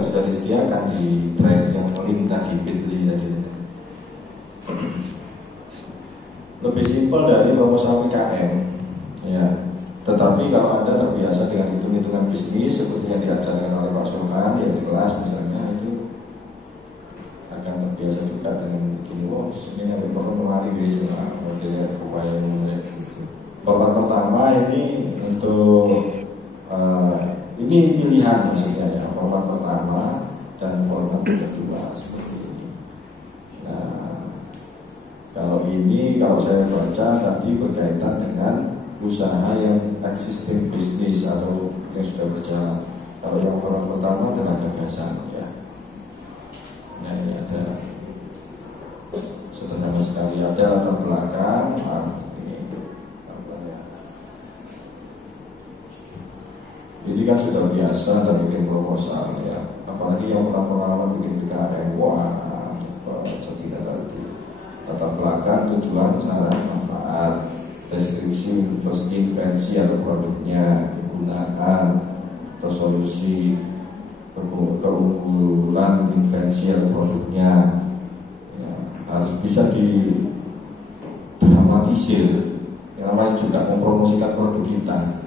juga sudah disediakan di drive yang link tadi, Bitly tadi. Lebih simpel dari proposal PKM, ya. Tetapi kalau Anda terbiasa dengan hitung-hitungan bisnis seperti yang diajarkan oleh Pak Sulkan ya di kelas misalnya, itu akan terbiasa juga dengan begini. Oh, segini yang perlu mengalami biasa modelnya upaya mulai. Format pertama ini untuk ini pilihan maksudnya ya, format pertama dan format kedua seperti ini. Nah, kalau ini kalau saya baca tadi berkaitan dengan usaha yang existing bisnis atau yang sudah berjalan. Kalau yang format pertama adalah gagasan ya. Nah ini ada sederhana sekali, ada latar belakang. Ini kan sudah biasa dan bikin proposal ya, apalagi yang pernah pengalaman bikin PKM, wah tidak lagi. Latar belakang, tujuan, cara, manfaat, deskripsi, invensi atau produknya, kegunaan atau solusi, keunggulan invensi atau produknya, ya, harus bisa didramatisir. Yang namanya juga mempromosikan produk kita.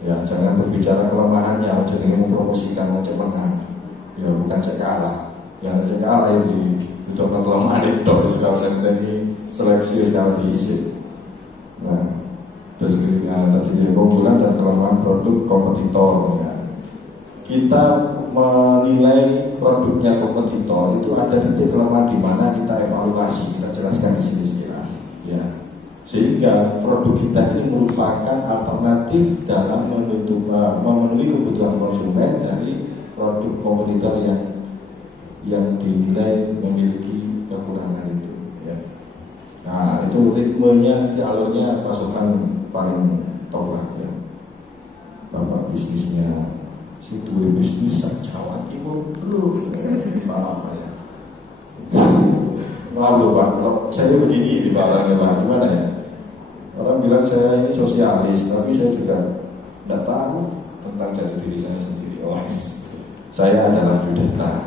Ya, jangan berbicara kelemahannya, jadi mempromosikan aja menang. Ya, bukan cek kalah. Yang cek kalah ini diucapkan kelemahan itu kalau saya ini seleksi sekali diisi. Nah, deskripsinya tadi keunggulan dan kelemahan produk kompetitor. Ya. Kita menilai produknya kompetitor itu ada titik kelemahan di mana kita evaluasi, kita jelaskan di sini sekilas. Ya. Sehingga produk kita ini merupakan alternatif dalam memenuhi kebutuhan konsumen dari produk kompetitor yang dinilai memiliki kekurangan itu. Ya. Nah itu ritmenya, alurnya pasukan paling top lah ya. Bapak bisnisnya situ bisnis Jawa Timur bro, apa ya? Lalu Pak, saya begini di barangnya Pak, gimana ya? Orang bilang saya ini sosialis, tapi saya juga tidak tahu tentang jati diri saya sendiri. Oh, saya adalah yudhata.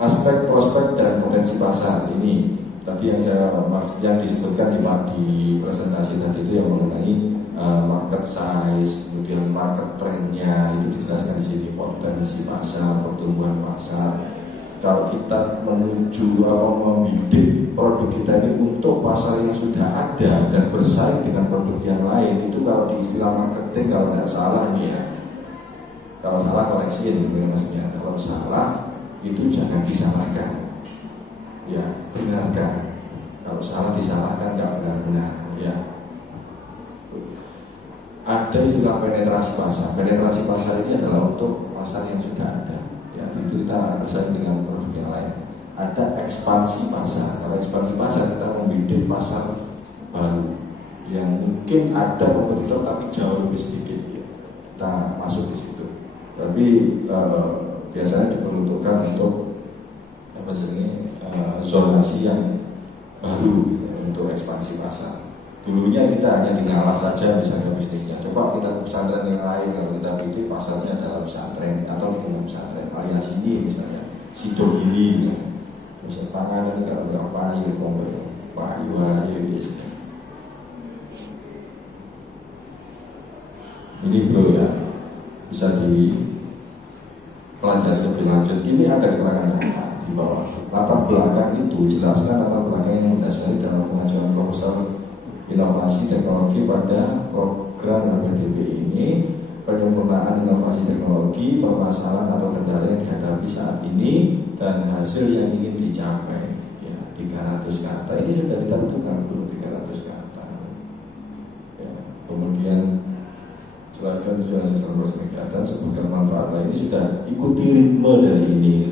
Aspek prospek dan potensi pasar ini tadi yang disebutkan di presentasi tadi itu yang mengenai market size, kemudian market trendnya itu dijelaskan di sini, potensi pasar, pertumbuhan pasar. Kalau kita menuju membidik produk kita ini untuk pasar yang sudah ada dan bersaing dengan produk yang lain, itu kalau di istilah marketing kalau tidak salah ini ya, kalau salah koreksi ini maksudnya, kalau salah itu jangan disalahkan, ya benarkan. Kalau salah disalahkan tidak benar-benar, ya. Ada istilah penetrasi pasar. Penetrasi pasar ini adalah untuk pasar yang sudah ada. Ya, itu kita bersaing dengan produk yang lain. Ada ekspansi pasar. Kalau ekspansi pasar kita membidik pasar baru yang mungkin ada kompetitor tapi jauh lebih sedikit. Ya. Kita masuk di situ. Tapi biasanya diperuntukkan untuk zonasi yang baru ya, untuk ekspansi pasar. Dulunya kita hanya ngalah saja misalnya bisnisnya. Coba kita ke pesantren yang lain, kalau kita bidik pasarnya adalah pesantren atau lingkungan pesantren alias ini misalnya Sidogiri, misal panganan kalau nggak payu, payu. Ini bro ya, bisa dipelajari lebih lanjut. Ini ada keterangannya di bawah. Latar belakang itu jelaskan latar belakang yang mendasari dalam pengajuan proposal inovasi teknologi pada program LPDP ini, penyempurnaan inovasi teknologi, permasalahan atau kendala yang dihadapi saat ini, dan hasil yang ingin dicapai. Ya, 300 kata ini sudah ditentukan dulu 300 kata. Ya, kemudian jelaskan tujuan sistem kegiatan, sebutkan manfaat lain, ini sudah ikuti ritme dari ini.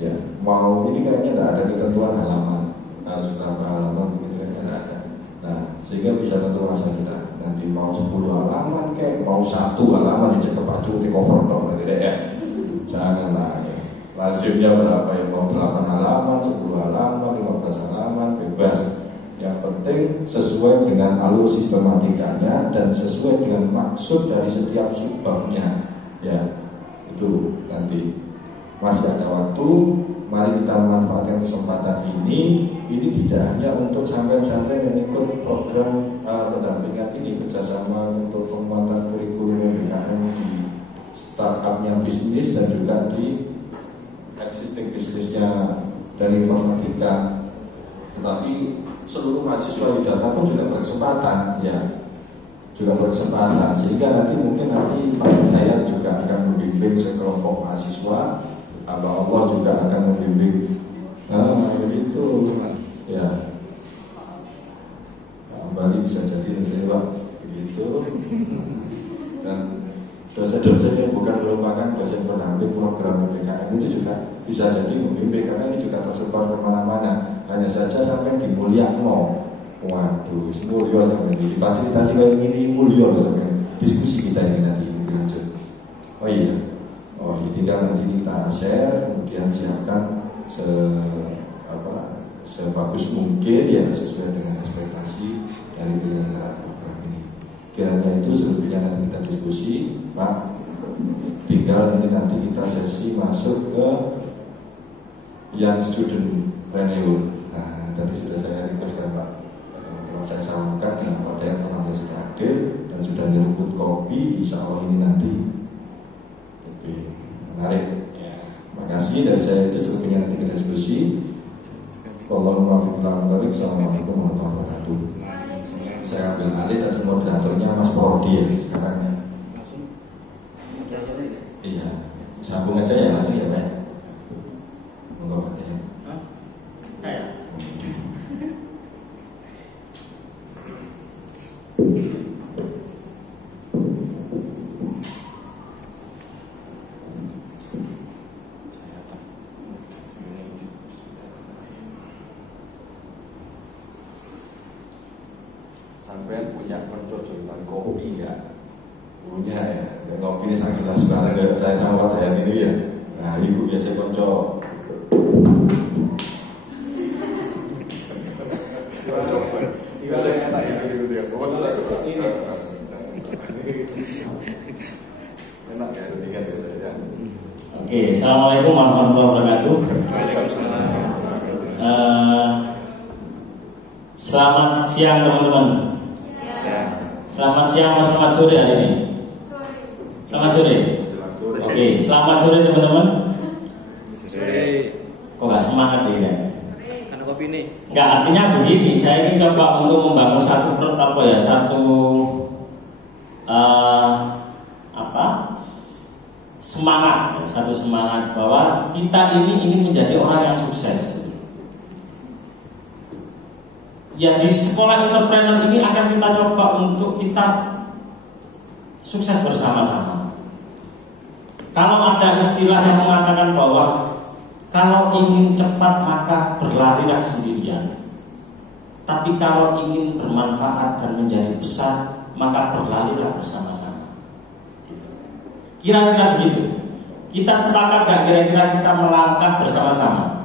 Ya, mau ini kayaknya tidak ada ketentuan halaman, harus berapa halaman begitu kayaknya tidak ada. Nah, sehingga bisa tentu masa kita nanti mau 10 halaman kayak mau 1 halaman yang cepat pacu di cover dong, tidak ya? Janganlah. Ya. Lazimnya berapa yang mau 8 halaman, 10 halaman, 15 halaman, bebas. Yang penting sesuai dengan alur sistematikanya dan sesuai dengan maksud dari setiap subbabnya. Ya, itu nanti. Masih ada waktu, mari kita memanfaatkan kesempatan ini. Ini tidak hanya untuk sampai-sampai yang ikut program pendampingan ini, kerjasama untuk penguatan kurikulum UMKM di startupnya bisnis dan juga di existing bisnisnya dari informatika. Tetapi seluruh mahasiswa di data pun juga berkesempatan, ya, juga berkesempatan. Sehingga nanti mungkin Pak saya juga akan membimbing sekelompok mahasiswa. Allah juga akan membimbing. Begitu, ya. Kembali bisa jadi sewa begitu. Dan dosen-dosen yang bukan merupakan dosen pendamping program PKM itu juga bisa jadi membimbing, karena ini juga tersebar kemana-mana. Hanya saja sampai di Mulyakno, waduh, Mulyo sampai di fasilitasi kayak ini Mulyo sampai diskusi kita ini nanti lanjut. Oh iya, tinggal nanti kita share, kemudian siapkan sebagus mungkin ya sesuai dengan ekspektasi dari penyelenggara program ini. Kiranya itu selebihnya nanti kita diskusi, Pak. Tinggal nanti kita sesi masuk ke yang student renewal. Nah, tadi sudah saya request kan Pak, teman-teman saya sampaikan dengan Pak Dayat teman-teman sudah hadir dan sudah nyeruput kopi. Insya Allah ini nanti lebih menarik. Ya, makasih dari saya, itu selebihnya nanti kita diskusi. Assalamualaikum warahmatullahi wabarakatuh. Saya ambil alih dari moderatornya Mas Prodi ya sekarang ya. Iya, sambung aja ya langsung ya Pak. Monggo Pak ya. Sampai punya konco jualan kopi ya, punya ya, ngopi ini sangat jelas banget saya sama Pak Dayat ini ya. Nah ibu biasa konco. Oke, assalamualaikum warahmatullahi wabarakatuh. Selamat siang teman-teman. Selamat siang atau selamat sore hari ini? Selamat sore. Oke, selamat sore teman-teman. Kok nggak semangat ya? Karena kopi ini. Nggak, artinya begini. Saya ini coba untuk membangun satu semangat, satu semangat bahwa kita ini ingin menjadi orang yang sukses. Ya, di sekolah entrepreneur ini akan kita coba untuk kita sukses bersama-sama. Kalau ada istilah yang mengatakan bahwa kalau ingin cepat maka berlarilah sendirian, tapi kalau ingin bermanfaat dan menjadi besar maka berlarilah bersama-sama. Kira-kira begitu. Kita sepakat gak kira-kira kita melangkah bersama-sama?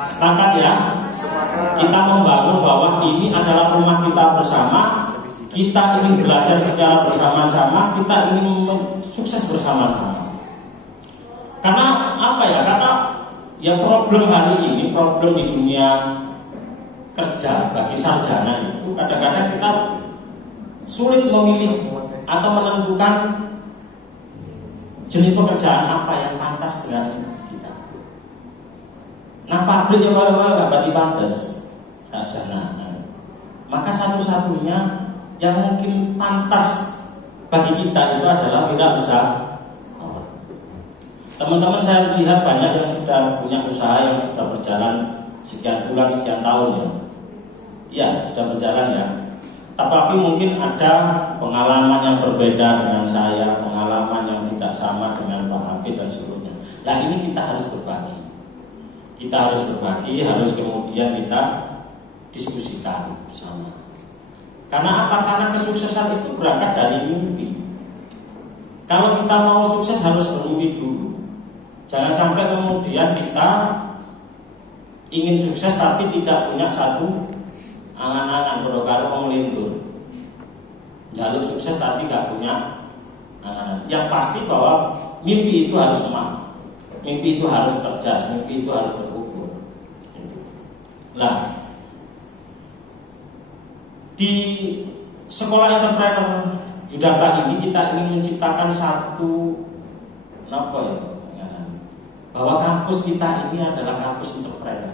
Sepakat ya? Kita membangun bahwa ini adalah rumah kita bersama. Kita ingin belajar secara bersama-sama. Kita ingin sukses bersama-sama. Karena apa ya? Karena ya problem hari ini, problem di dunia kerja bagi sarjana itu kadang-kadang kita sulit memilih atau menentukan jenis pekerjaan apa yang pantas dengan kita. Nah, pabrik yang nggak berarti pantas sarjana. Maka satu-satunya yang mungkin pantas bagi kita itu adalah wirausaha. Teman-teman saya lihat banyak yang sudah punya usaha yang sudah berjalan sekian bulan, sekian tahun ya. Ya, sudah berjalan ya. Tetapi mungkin ada pengalaman yang berbeda dengan saya, pengalaman yang tidak sama dengan Pak Hafid dan seterusnya. Nah, ini kita harus berbagi. Kita harus berbagi, harus kemudian kita diskusikan bersama. Karena apa? Karena kesuksesan itu berangkat dari mimpi. Kalau kita mau sukses harus bermimpi dulu. Jangan sampai kemudian kita ingin sukses tapi tidak punya satu angan-angan, karo melintur. Jalur sukses tapi gak punya angan-angan. Yang pasti bahwa mimpi itu harus semangat. mimpi itu harus cerdas, mimpi itu harus terukur. Nah, di sekolah entrepreneur Yudharta ini kita ingin menciptakan satu bahwa kampus kita ini adalah kampus entrepreneur.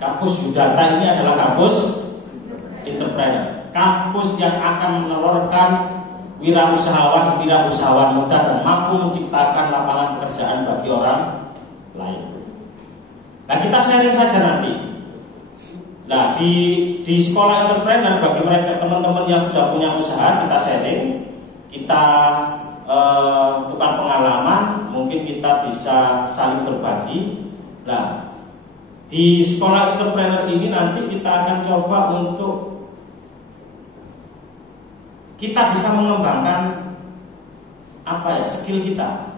Kampus Yudharta ini adalah kampus entrepreneur, kampus yang akan menelurkan wirausahawan muda dan mampu menciptakan lapangan pekerjaan bagi orang lain. Nah, kita sharing saja nanti. Nah, di sekolah entrepreneur bagi mereka teman-teman yang sudah punya usaha, kita sharing, kita tukar pengalaman, mungkin kita bisa saling berbagi. Nah, di sekolah entrepreneur ini nanti kita akan coba untuk kita bisa mengembangkan skill kita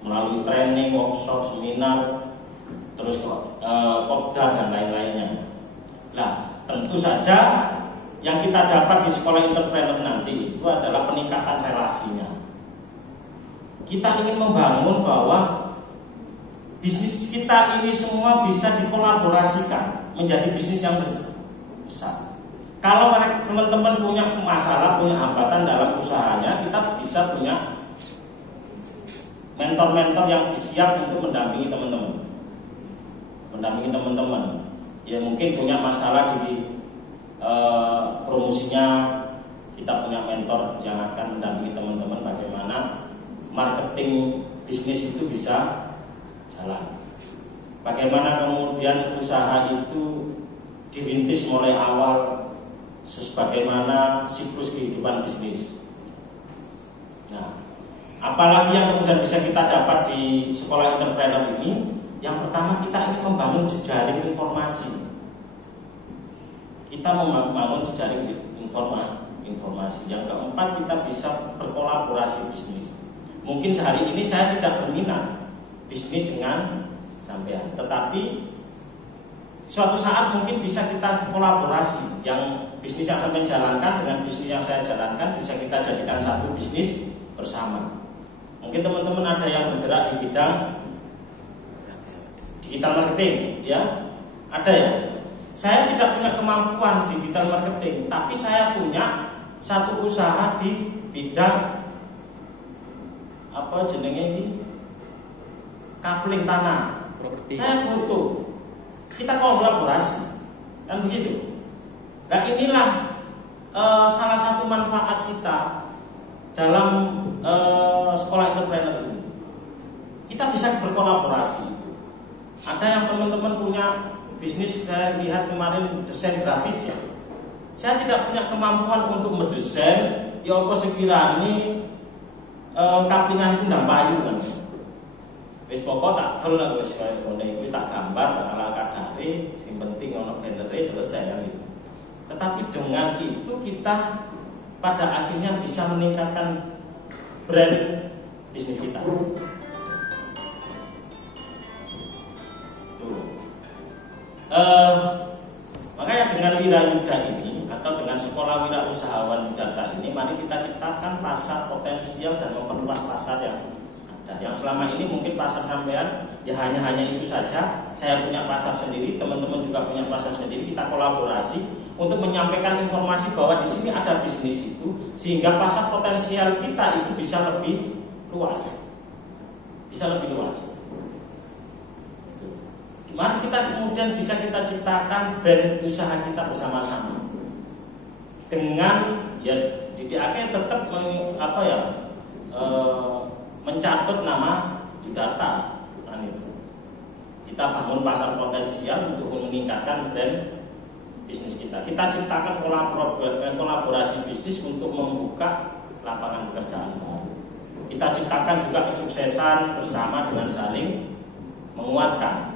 melalui training, workshop, seminar, terus kopdar dan lain-lainnya. Nah, tentu saja yang kita dapat di sekolah entrepreneur nanti itu adalah peningkatan relasinya. Kita ingin membangun bahwa bisnis kita ini semua bisa dikolaborasikan menjadi bisnis yang besar. Kalau teman-teman punya masalah, punya hambatan dalam usahanya, kita bisa punya mentor-mentor yang siap untuk mendampingi teman-teman. Ya mungkin punya masalah di promosinya, kita punya mentor yang akan mendampingi teman-teman bagaimana marketing bisnis itu bisa jalan. Bagaimana kemudian usaha itu dirintis mulai awal, sebagaimana siklus kehidupan bisnis. Nah, apalagi yang kemudian bisa kita dapat di sekolah entrepreneur ini, yang pertama kita ingin membangun jejaring informasi. Kita membangun jejaring informasi. Yang keempat, kita bisa berkolaborasi bisnis. Mungkin sehari ini saya tidak berminat bisnis dengan sampean, tetapi suatu saat mungkin bisa kita kolaborasi. Yang bisnis yang sampean jalankan dengan bisnis yang saya jalankan bisa kita jadikan satu bisnis bersama. Mungkin teman-teman ada yang bergerak di bidang digital marketing, ya, ada ya. Saya tidak punya kemampuan di digital marketing, tapi saya punya satu usaha di bidang kaveling tanah. Properti. Saya butuh, kita kolaborasi, kan begitu. Nah, inilah salah satu manfaat kita dalam sekolah entrepreneur ini. Kita bisa berkolaborasi. Ada yang teman-teman punya bisnis, saya lihat kemarin desain grafis ya. Saya tidak punya kemampuan untuk mendesain. Ya apa sekiranya kaplingan itu ndak payu kan. Wis pokok tak dol lah wis kaya ngene iki, wis tak gambar ala kadare, sing penting ono bannere selesai kan itu. Tetapi dengan itu kita pada akhirnya bisa meningkatkan brand bisnis kita. Makanya dengan Wirayuda ini atau dengan sekolah wirausahawan Yudharta ini, mari kita ciptakan pasar potensial dan memperluas pasar yang ada. Yang selama ini mungkin pasar sampean ya hanya itu saja. Saya punya pasar sendiri, teman-teman juga punya pasar sendiri. Kita kolaborasi untuk menyampaikan informasi bahwa di sini ada bisnis itu, sehingga pasar potensial kita itu bisa lebih luas. Mari kita kemudian bisa kita ciptakan brand usaha kita bersama-sama dengan ya DDAK tetap mencatut nama Yudharta. Kan itu. Kita bangun pasar potensial untuk meningkatkan brand bisnis kita. Kita ciptakan kolaborasi bisnis untuk membuka lapangan pekerjaan baru. Kita ciptakan juga kesuksesan bersama dengan saling menguatkan.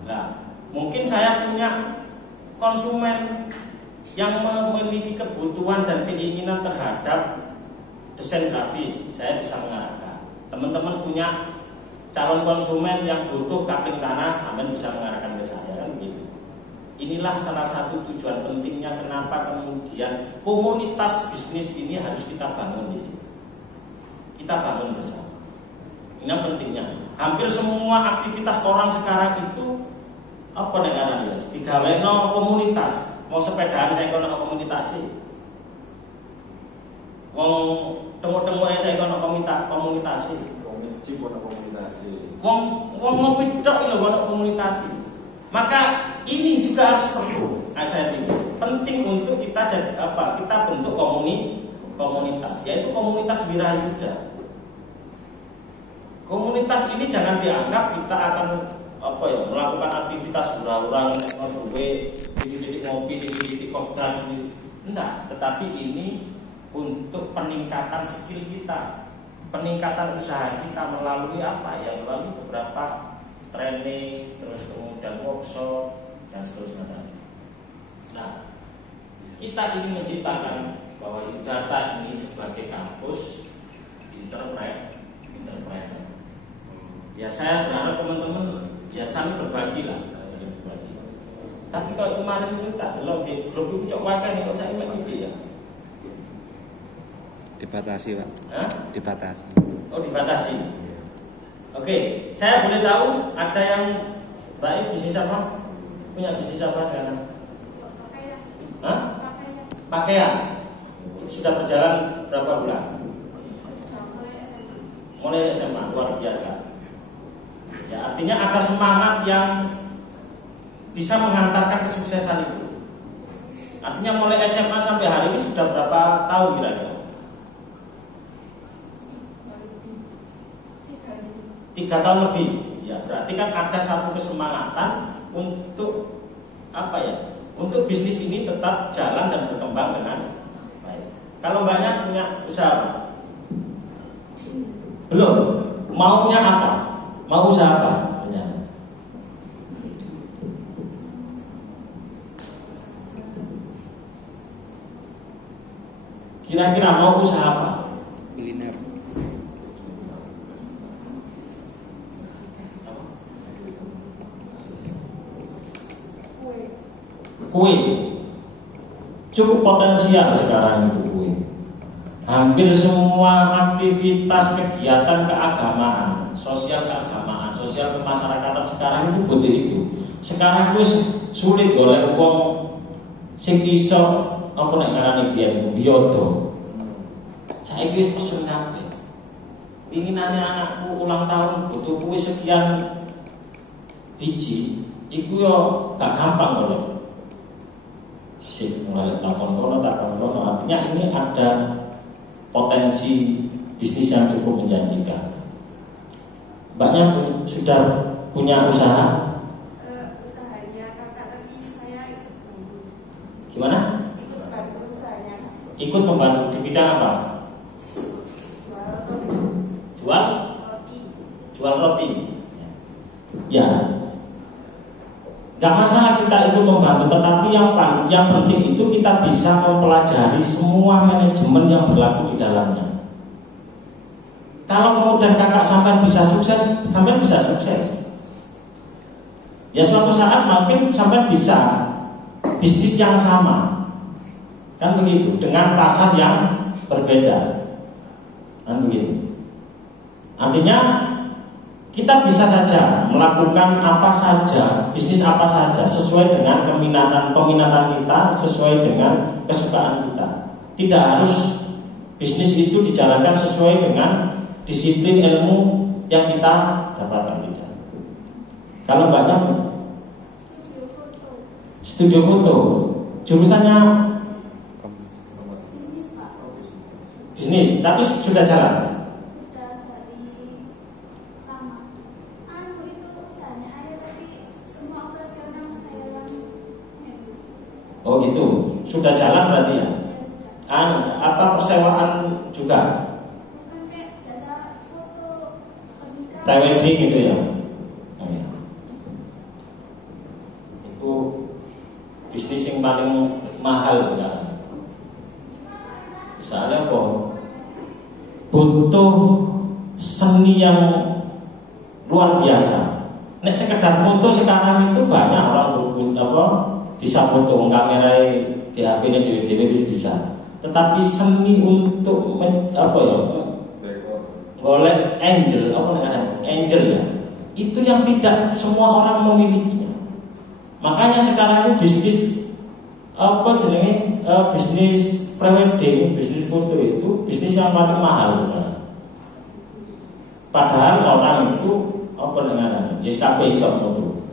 Nah, mungkin saya punya konsumen yang memiliki kebutuhan dan keinginan terhadap desain grafis, saya bisa mengarahkan. Teman-teman punya calon konsumen yang butuh kapling tanah, sampai bisa mengarahkan ke saya, kan begitu. Inilah salah satu tujuan pentingnya kenapa kemudian komunitas bisnis ini harus kita bangun di sini. Kita bangun bersama. Ini pentingnya. Hampir semua aktivitas orang sekarang itu apa negara ya? Digaweno komunitas. Mau sepedaan saya kono komunitas sih. Wong temu-temu saya kono komunitas sih. Wong masjid kono komunitas. Wong ngopi tok lho kono komunitas. Maka ini juga harus perlu. Saya pikir penting untuk kita jadi apa? Kita bentuk komunitas, yaitu komunitas wirayuda. Komunitas ini jangan dianggap kita akan apa ya melakukan aktivitas hura-hura duwe titik ngopi titik kopdar enggak, tetapi ini untuk peningkatan skill kita, peningkatan usaha kita melalui apa ya, melalui beberapa training, terus kemudian workshop dan seterusnya. Nah, kita ingin menciptakan bahwa Yogyakarta ini sebagai kampus entrepreneur. Ya saya berharap teman-teman ya saling berbagi lah. Tapi kalau kemarin itu tak delok di grup itu cok wae nek saya ingat TV ya. Dibatasi, Pak. Hah? Dibatasi. Oh, dibatasi. Oke, saya boleh tahu ada yang baik bisnis apa? Punya bisnis apa sekarang? Hah? Pakaian. Sudah berjalan berapa bulan? Mulai SMA, luar biasa. Ya, artinya ada semangat yang bisa mengantarkan kesuksesan itu. Artinya mulai SMA sampai hari ini sudah berapa tahun kira-kira? 3 tahun lebih. Ya, berarti kan ada satu kesemangatan untuk apa ya? Untuk bisnis ini tetap jalan dan berkembang dengan baik. Kalau banyak punya usaha apa? Belum. Maunya apa? Mau usaha apa? Kira-kira mau usaha apa? Kuliner. Kue. Cukup potensial sekarang itu kue. Hampir semua aktivitas kegiatan keagamaan, sosial keagamaan, sosial kemasyarakatan sekarang itu butuh itu. Sekarang itu sulit golek wong sing iso apa nek ngarani biyen biodo. Saiki wis pesen kabeh. Pinginane anakku ulang tahun butuh kue sekian biji, iku yo gak gampang golek. Sing mulai takon kono artinya ini ada potensi bisnis yang cukup menjanjikan. Banyak sudah punya usaha? Usahanya kakak lagi saya ikut bantu. Gimana? Ikut bantu usahanya. Ikut membantu di bidang apa? Jual Roti. roti. Jual roti. Ya. Gak masalah kita itu membantu, tetapi yang penting itu kita bisa mempelajari semua manajemen yang berlaku di dalamnya. Kalau kemudian kakak sampai bisa sukses, sampai bisa sukses. Ya suatu saat mungkin sampai bisa bisnis yang sama, kan begitu, dengan pasar yang berbeda, kan begitu. Artinya kita bisa saja melakukan apa saja, bisnis apa saja sesuai dengan peminatan kita, sesuai dengan kesukaan kita. Tidak harus bisnis itu dijalankan sesuai dengan disiplin ilmu yang kita dapatkan, tidak. Kalau banyak studio foto, jurusannya Bisnis Pak. bisnis, tapi sudah jalan. Sudah dari lama. Itu usahanya ayah tapi semua operasional saya yang handle. Oh gitu, sudah jalan berarti ya. Ya sudah. Apa persewaan juga? Bukan kayak jasa foto pernikahan. Prewedding gitu ya. Oh, ya. Itu bisnis yang paling mahal sekarang. Soalnya apa? Butuh seni yang luar biasa. Nek sekedar foto sekarang itu banyak orang bisa foto kamera di HP ini dewe-dewe bisa. Tetapi seni untuk golek angel, apa namanya? Angel ya. Itu yang tidak semua orang memilikinya. Makanya sekarang itu bisnis bisnis prewedding, bisnis foto itu bisnis yang paling mahal sekarang. Padahal orang itu apa namanya? Ya kabeh iso foto.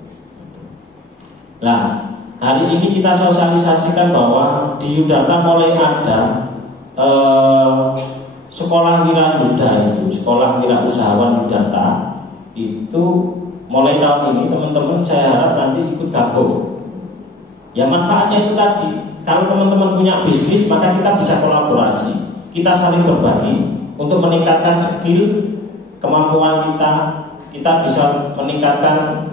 Nah, hari ini kita sosialisasikan bahwa di Yudata mulai ada sekolah wirausaha itu, sekolah wirausahawan Yudata itu mulai tahun ini teman-teman saya harap nanti ikut gabung. Ya manfaatnya itu tadi, kalau teman-teman punya bisnis maka kita bisa kolaborasi, kita saling berbagi untuk meningkatkan skill, kemampuan kita bisa meningkatkan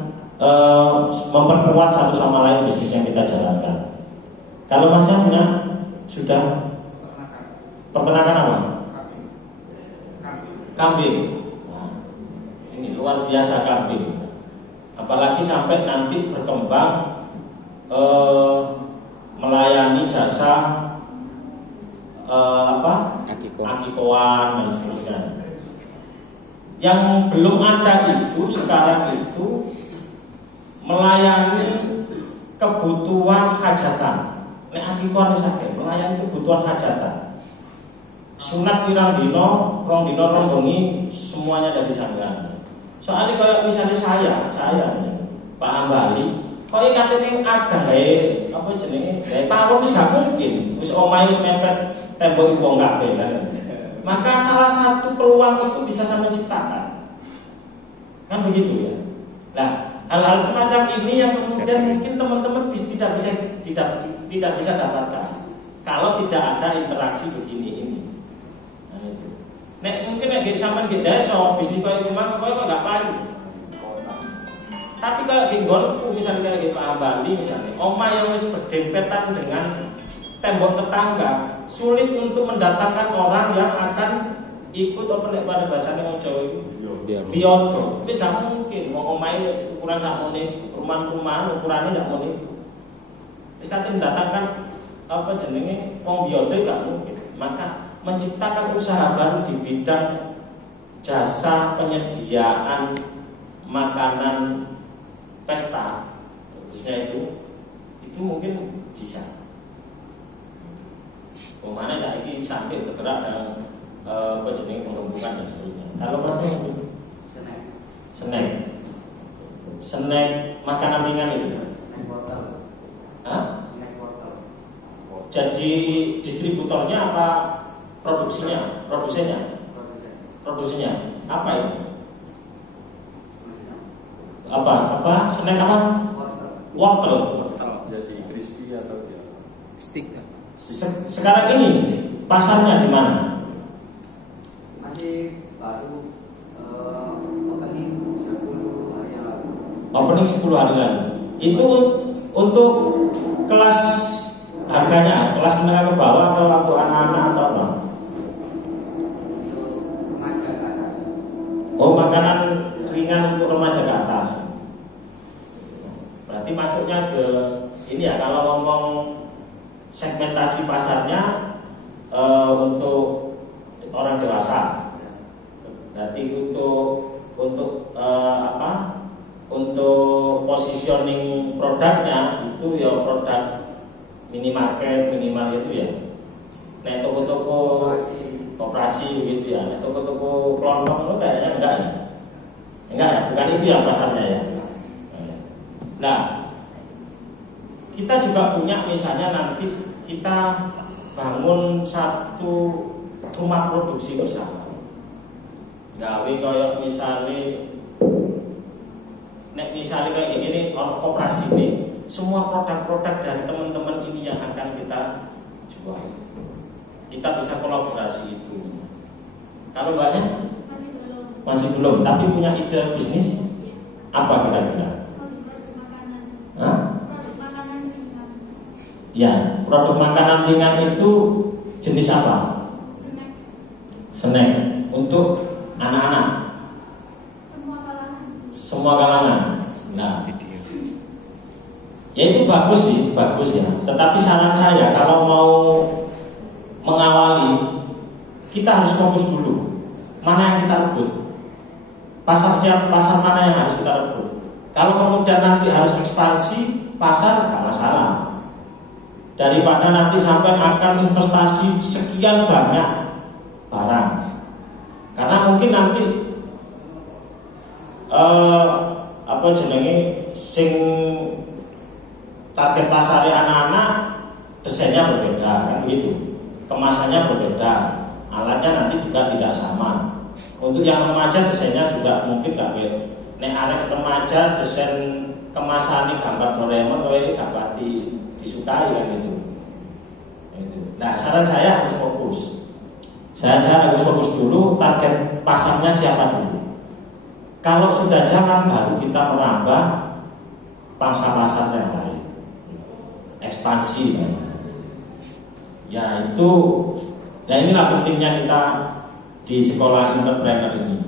memperkuat satu sama lain bisnis yang kita jalankan. Kalau masnya punya sudah peternakan apa? Kambing. Nah, ini luar biasa kambing. Apalagi sampai nanti berkembang melayani jasa akikoan dan seterusnya. Yang belum ada itu sekarang itu melayani kebutuhan hajatan. Nek akikoan sakit melayani kebutuhan hajatan. Sunat pirang dino, rong dino rong bengi semuanya dari sanggan. Soalnya kalau misalnya saya Pak Hambali, kalau katanya ada apa jenenge, pawon wis gak mungkin, wis omahe wis mepet tembok wong kabeh kan. Maka salah satu peluang itu bisa saya menciptakan, kan begitu ya. Nah, hal-hal semacam ini yang kemudian mungkin teman-teman tidak bisa dapatkan kalau tidak ada interaksi begini ini. Nah, itu. Mungkin nek sampean di desa bisnis koyo rumah koyo kok gak payu. Tapi kalau di golku misalnya kayak Pak Hambali misalnya, omah yang wis berdempetan dengan tembok tetangga, sulit untuk mendatangkan orang yang akan ikut apa nek pada bahasane wong Jawa itu biodo. Wis gak mungkin wong omahe ukuran sakmene, rumah-rumahan ukurane sakmene. Wis kate mendatangkan apa jenenge wong biodo gak mungkin. Maka menciptakan usaha baru di bidang jasa penyediaan makanan pesta, khususnya itu mungkin bisa. Kemana saya ini sampai bergerak dalam jeneng pengembangan dan seterusnya. Kalau masnya snack makanan ringan itu. Hah? Jadi distributornya apa produksinya? Produksinya apa itu? Apa? Snack apa? Wortel. Jadi crispy atau dia? Stick. Sekarang ini pasarnya di mana? Masih baru opening 10 hari yang lalu. Opening 10 hari lalu. Itu untuk kelas harganya, kelas menengah ke bawah atau untuk anak-anak atau apa? Untuk remaja ke atas. Oh, makanan ringan untuk remaja ke atas. Berarti masuknya ke ini ya, kalau ngomong segmentasi pasarnya untuk orang dewasa. Berarti untuk untuk positioning produknya itu ya produk minimarket minimal itu ya. Nah, toko-toko koperasi gitu ya. Nah, toko-toko kelontong itu kayaknya enggak ya. Enggak ya, bukan itu ya pasarnya ya. Nah, kita juga punya misalnya nanti kita bangun satu rumah produksi bersama. Gawe koyok misalnya kayak gini koperasi ini, semua produk-produk dari teman-teman ini yang akan kita jual. Kita bisa kolaborasi itu. Kalau banyak masih belum, tapi punya ide bisnis apa kira-kira? Produk makanan ringan. Ya, produk makanan ringan itu jenis apa? Snack untuk anak-anak. Semua kalangan. Nah, ya itu bagus ya. Tetapi saran saya kalau mau mengawali, kita harus fokus dulu. mana yang kita rebut? Pasar mana yang harus kita rebut? Kalau kemudian nanti harus ekspansi pasar, nggak masalah. Daripada nanti sampai akan investasi sekian banyak barang, karena mungkin nanti apa jenenge sing target pasarnya anak-anak desainnya berbeda kan begitu, kemasannya berbeda, alatnya nanti juga tidak sama. Untuk yang remaja desainnya juga mungkin gak beda. Nek arek remaja desain kemasannya gambar Doraemon kowe gak pati disukai kan gitu. Nah, saran saya harus fokus. Saya harus fokus dulu, target pasarnya siapa dulu. Kalau sudah jalan baru kita merambah pangsa pasar yang lain, ekspansi. Ya itu, ya inilah pentingnya kita di sekolah entrepreneur ini.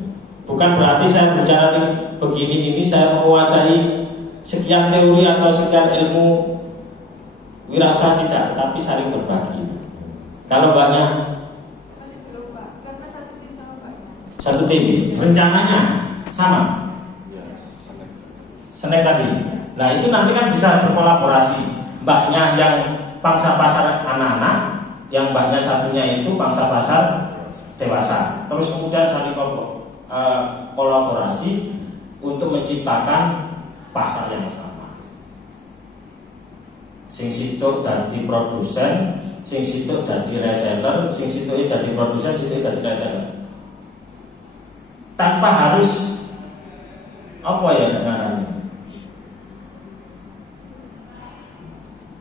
Bukan berarti saya bicara begini ini saya menguasai sekian teori atau sekian ilmu wirausaha, tidak, tetapi saling berbagi. Kalau banyak Masih belum Pak, karena satu tim sama Pak. satu tim, rencananya sama. Senin tadi. Nah itu nanti kan bisa berkolaborasi. Mbaknya yang pangsa pasar anak-anak, yang mbaknya satunya itu pangsa pasar dewasa. Terus kemudian saling kolaborasi untuk menciptakan pasar yang sama. Sing situ dadi produsen, sing situ dadi reseller, sing situ dadi produsen, sing situ dadi reseller. Tanpa harus apa ya namanya?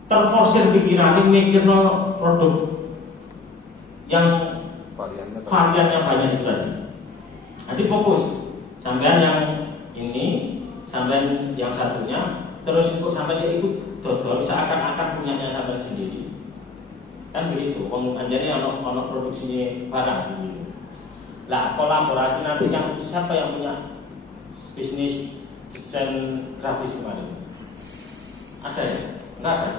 Terforsir pikiran ini mikirno produk yang variannya banyak itu tadi. Nanti fokus sampean yang ini, sampean yang satunya, terus ikut sampai dia ikut dodol seakan-akan punyanya sampean sendiri. Kan begitu, anjane ono produksinya barang gitu. Lah kolaborasi nanti yang siapa yang punya bisnis desain grafis kemarin? Ada ya? Enggak ada.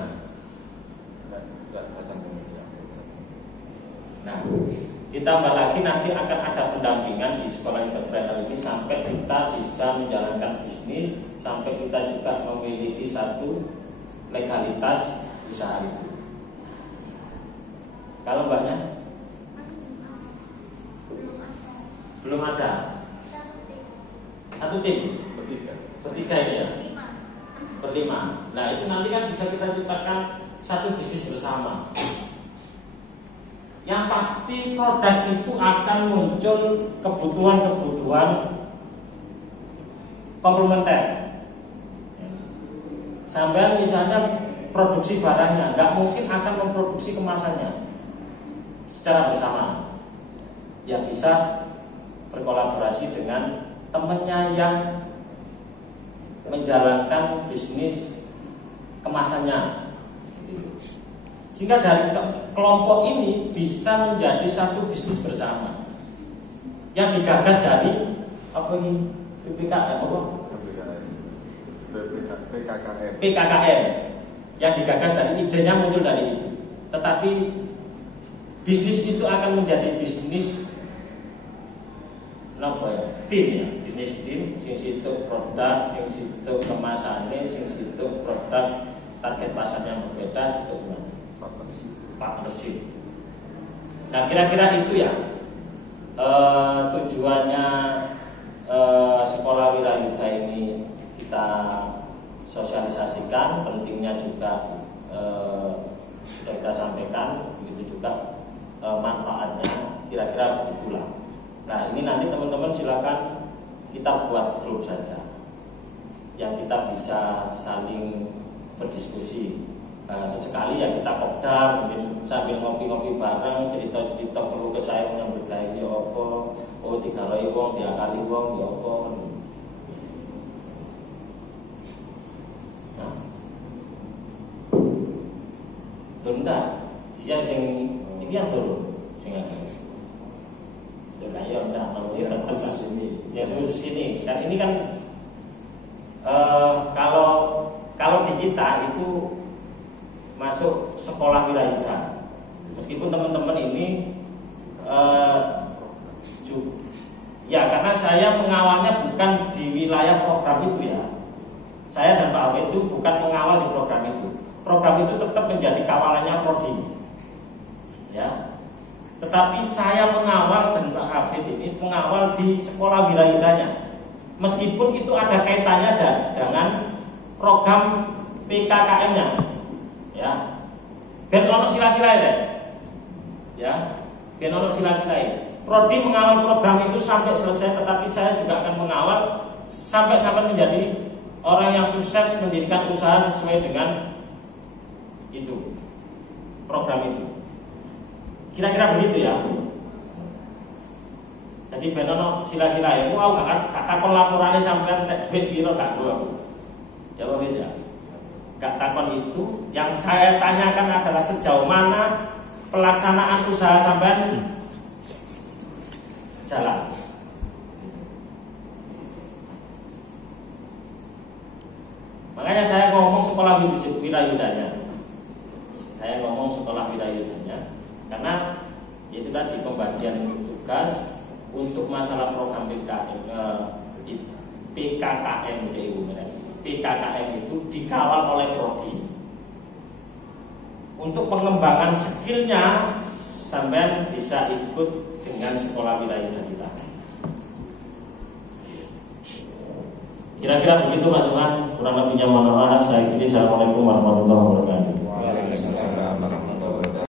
Nah, ditambah lagi nanti akan ada pendampingan di sekolah entrepreneur ini sampai kita bisa menjalankan bisnis, sampai kita juga memiliki satu legalitas usaha itu. Kalau mbaknya belum ada. Satu tim. Bertiga ini ya. Berlima. Nah itu nanti kan bisa kita ciptakan satu bisnis bersama. Yang pasti produk itu akan muncul kebutuhan-kebutuhan komplementer. Sampai misalnya produksi barangnya, nggak mungkin akan memproduksi kemasannya secara bersama. Yang bisa berkolaborasi dengan temannya yang menjalankan bisnis kemasannya. Sehingga dari kelompok ini bisa menjadi satu bisnis bersama yang digagas dari apa ini PKKM PKKM yang digagas dari idenya muncul dari itu. Tetapi bisnis itu akan menjadi bisnis apa ya? Tim ya, bisnis tim, sing situ produk, sing situ kemasannya, sing situ produk target pasarnya berbeda, situ partnership. Nah kira-kira itu ya tujuannya sekolah wirayuda ini kita sosialisasikan, pentingnya juga sudah kita sampaikan, begitu juga manfaatnya, kira-kira begitulah. Nah ini nanti teman-teman silakan kita buat grup saja yang kita bisa saling berdiskusi. Sesekali ya kita kopdar, mungkin sambil ngopi-ngopi bareng, cerita-cerita perlu ke saya menyambut gawe ya apa, oh digarai wong, diakali wong, ya apa. Nah. Benda ya sing iki yang dulu sing ada. Nah, ya udah mau tetap sini. Ya sini. Dan ini kan kalau di kita itu masuk sekolah wirayuda. Meskipun teman-teman ini Ya, karena saya mengawalnya bukan di wilayah program itu ya. Saya dan Pak Awe itu bukan mengawal di program itu. Program itu tetap menjadi kawalannya Prodi. Ya. Tetapi saya mengawal dan Pak Hafid ini mengawal di sekolah wirayudanya. Meskipun itu ada kaitannya dengan program PKKM-nya. Ya. Ben ono sila-silae ya. Ben ono sila-silae. Prodi mengawal program itu sampai selesai, tetapi saya juga akan mengawal sampai menjadi orang yang sukses mendirikan usaha sesuai dengan itu program itu. Kira-kira begitu ya. Jadi benono sila-sila ya. Aku gak takon laporannya sampean tek duit piro gak perlu aku. Ya apa beda? Gak takon itu. Yang saya tanyakan adalah sejauh mana pelaksanaan usaha sampean jalan. Makanya saya ngomong sekolah wirayudanya. Saya ngomong sekolah wirayudanya karena itu tadi pembagian tugas untuk masalah program PKKM itu dikawal oleh Prodi. Untuk pengembangan skillnya sampai bisa ikut dengan sekolah wirayuda kita. Kira-kira begitu Mas Iman. Kurang lebihnya mohon maaf. Saya kira Assalamualaikum warahmatullahi wabarakatuh.